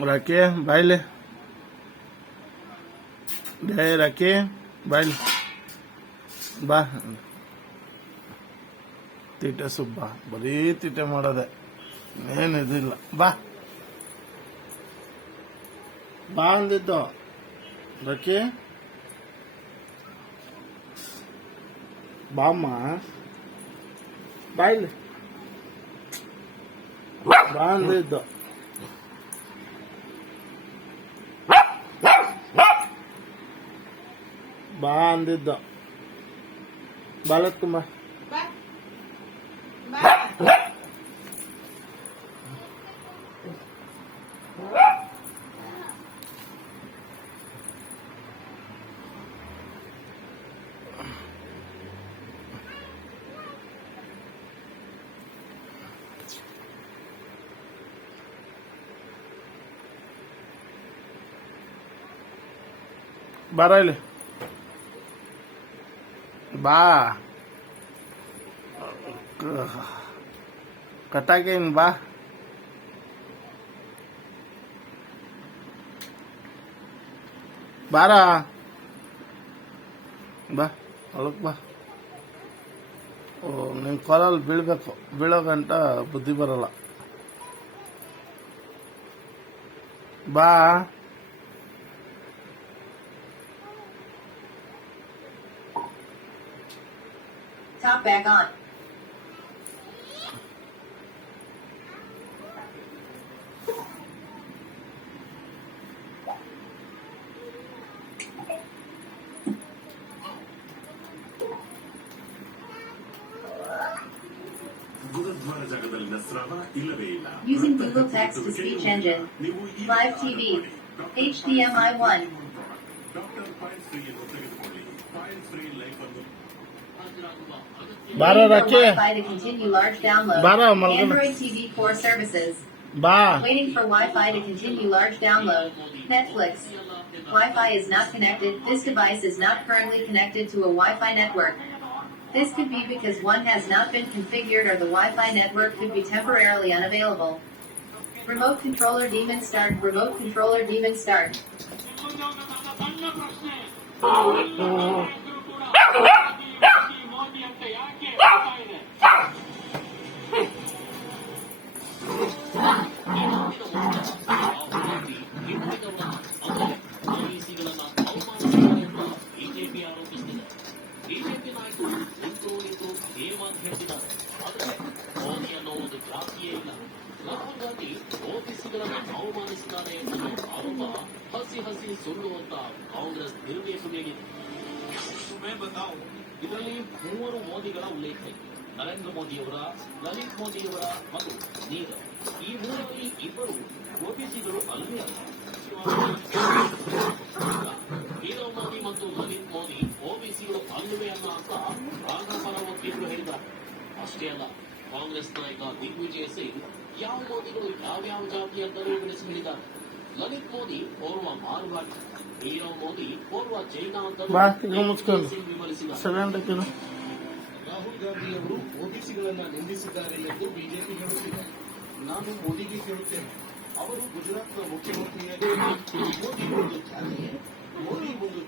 राके बाइले डे राके बाइले बा ತೀಟೆ ಸುಬ್ಬ ಬರೀ ತೀಟೆ ಮಾಡೋದೆ ಏನಿದಿಲ್ಲ ಬಾ ಬಾ ಅಂದಿದ್ದು ರಾಕೆ ಬಾಮ್ಮ ಬಾಯ್ಲಿ ಬಾ ಅಂದಿದ್ದು ಬಾ ಅಂದಿದ್ದು ಬಾಲತ್ಕುಂಬ बार बा कटाके बा बारा बा अलग बा निम कॉल बीळो गंट बुद्धि बरಲ್ಲ बा Top back on. Using Google Text-to-Speech Engine. Live TV. HDMI 1. बारा रखे Wi-Fi to continue large download. बारा मलगन Android TV 4 services. बा Waiting for Wi-Fi to continue large download. Netflix. Wi-Fi is not connected. This device is not currently connected to a Wi-Fi network. This could be because one has not been configured or the Wi-Fi network could be temporarily unavailable. Remote controller demon start. Remote controller demon start. Rahul Gandhi ಓಬಿಸಿಗಳನ್ನು ಅವಮಾನಿಸಿದ್ದಾರೆ ಎನ್ನುವ ಆರೋಪ ಹಸಿ ಹಸಿ ಸುಳ್ಳು ಅಂತ ಕಾಂಗ್ರೆಸ್ ತಿರುಗೇಟು ನೀಡಿದೆ. ಇದರಲ್ಲಿ ಮೂವರು ಮೋದಿಗಳ ಉಲ್ಲೇಖ ಇದೆ. ನರೇಂದ್ರ ಮೋದಿಯವರ, ಲಲಿತ್ ಮೋದಿಯವರ ಮತ್ತು ನೀರವ್. ಈ ಮೂರಲ್ಲಿ ಇಬ್ಬರು ಓಬಿಸಿಗಳು ಅಲ್ಲವೇ ಅಲ್ಲ. ನೀರವ್ ಮೋದಿ ಮತ್ತು ಲಲಿತ್ ಮೋದಿ ಓಬಿಸಿಗಳು ಅಲ್ಲವೇ ಅಲ್ಲ ಅಂತ ರಾಘಪರ ವಕೀಲರು ಹೇಳಿದ್ದಾರೆ. ಅಷ್ಟೇ ಅಲ್ಲ, ಕಾಂಗ್ರೆಸ್ ನಾಯಕ ದಿಗ್ವಿಜಯ್ ಸಿಂಗ್ ಯಾವ ಮೋದಿಗಳು ಯಾವ್ಯಾವ ಜಾತಿ ಅಂತಲೂ ವಿವರಿಸಿ ಹೇಳಿದ್ದಾರೆ. ಲಲಿತ್ ಮೋದಿ ಓರ್ವ ಮಾರುಗಾಟ, ನೀರವ್ ಮೋದಿ ಓರ್ವ ಚೈನಾ ಅಂತ ಸಿಂಗ್ ವಿವರಿಸಿದ್ದಾರೆ. ರಾಹುಲ್ ಗಾಂಧಿಯವರು ಓಬಿಸಿಗಳನ್ನ ನಿಂದಿಸಿದ್ದಾರೆ ಎಂದು ಬಿಜೆಪಿ ಹೇಳುತ್ತಿದೆ. ನಾನು ಮೋದಿಗೆ ಕೇಳುತ್ತೇನೆ, ಅವರು ಗುಜರಾತ್ನ ಮುಖ್ಯಮಂತ್ರಿಯಾಗಿ ಮೋದಿ ಒಂದು ಜಾತಿಯೇ, ಮೋದಿ ಒಂದು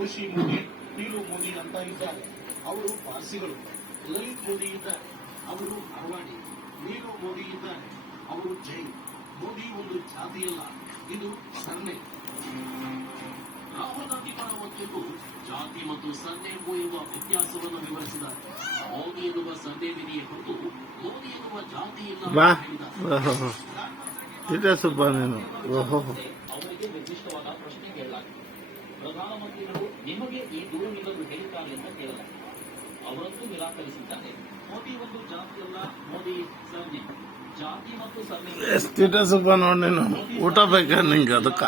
ಋಷಿ ಮೋದಿ, ನೀರು ಮೋದಿ ಅಂತ ಇದ್ದಾರೆ. ಅವರು ಪಾರ್ಸಿಗಳು. ಲಲಿತ್ ಮೋದಿ ಇದ್ದಾರೆ, ಅವರು ಮಾರ್ವಾಡಿ. ನೀರು ಮೋದಿ ಇದ್ದಾರೆ, ಅವರು ಜೈನ್. ಮೋದಿ ಒಂದು ಜಾತಿಯಲ್ಲ, ಇದು ಸರ್ನೆ. ರಾಹುಲ್ ಗಾಂಧಿ ಪರ ವಕೀಲರು ಜಾತಿ ಮತ್ತು ಸರ್ನೇಮು ಇರುವ ವ್ಯತ್ಯಾಸವನ್ನು ವಿವರಿಸಿದ್ದಾರೆ. ಮೋದಿ ಎನ್ನುವ ಸರ್ನೇಮಿದೆಯೇ ಹೊರತು ಮೋದಿ ಎನ್ನುವ ಜಾತಿ ಇಲ್ಲ ಅವರಿಗೆ ನಿರ್ದಿಷ್ಟವಾದ ಪ್ರಶ್ನೆ ಕೇಳಲಾಗಿದೆ. ಪ್ರಧಾನಮಂತ್ರಿಗಳು ನಿಮಗೆ ಈ ದೂರವಿಲ್ಲದ್ದು ಹೇಳಿದ್ದಾರೆ ಅಂತ ಕೇಳಲಾಗಿದೆ. ಅವರನ್ನು ನಿರಾಕರಿಸಿದ್ದಾರೆ. ಮೋದಿ ಒಂದು ಜಾತಿಯಲ್ಲ, ಮೋದಿ ಸರ್ನೇಮ್. ಜಾತಿ ಮತ್ತು ಸರ್ನೇಮ್ ಊಟ ಬೇಕಾ ನಿಂಗೆ ಅದಕ್ಕ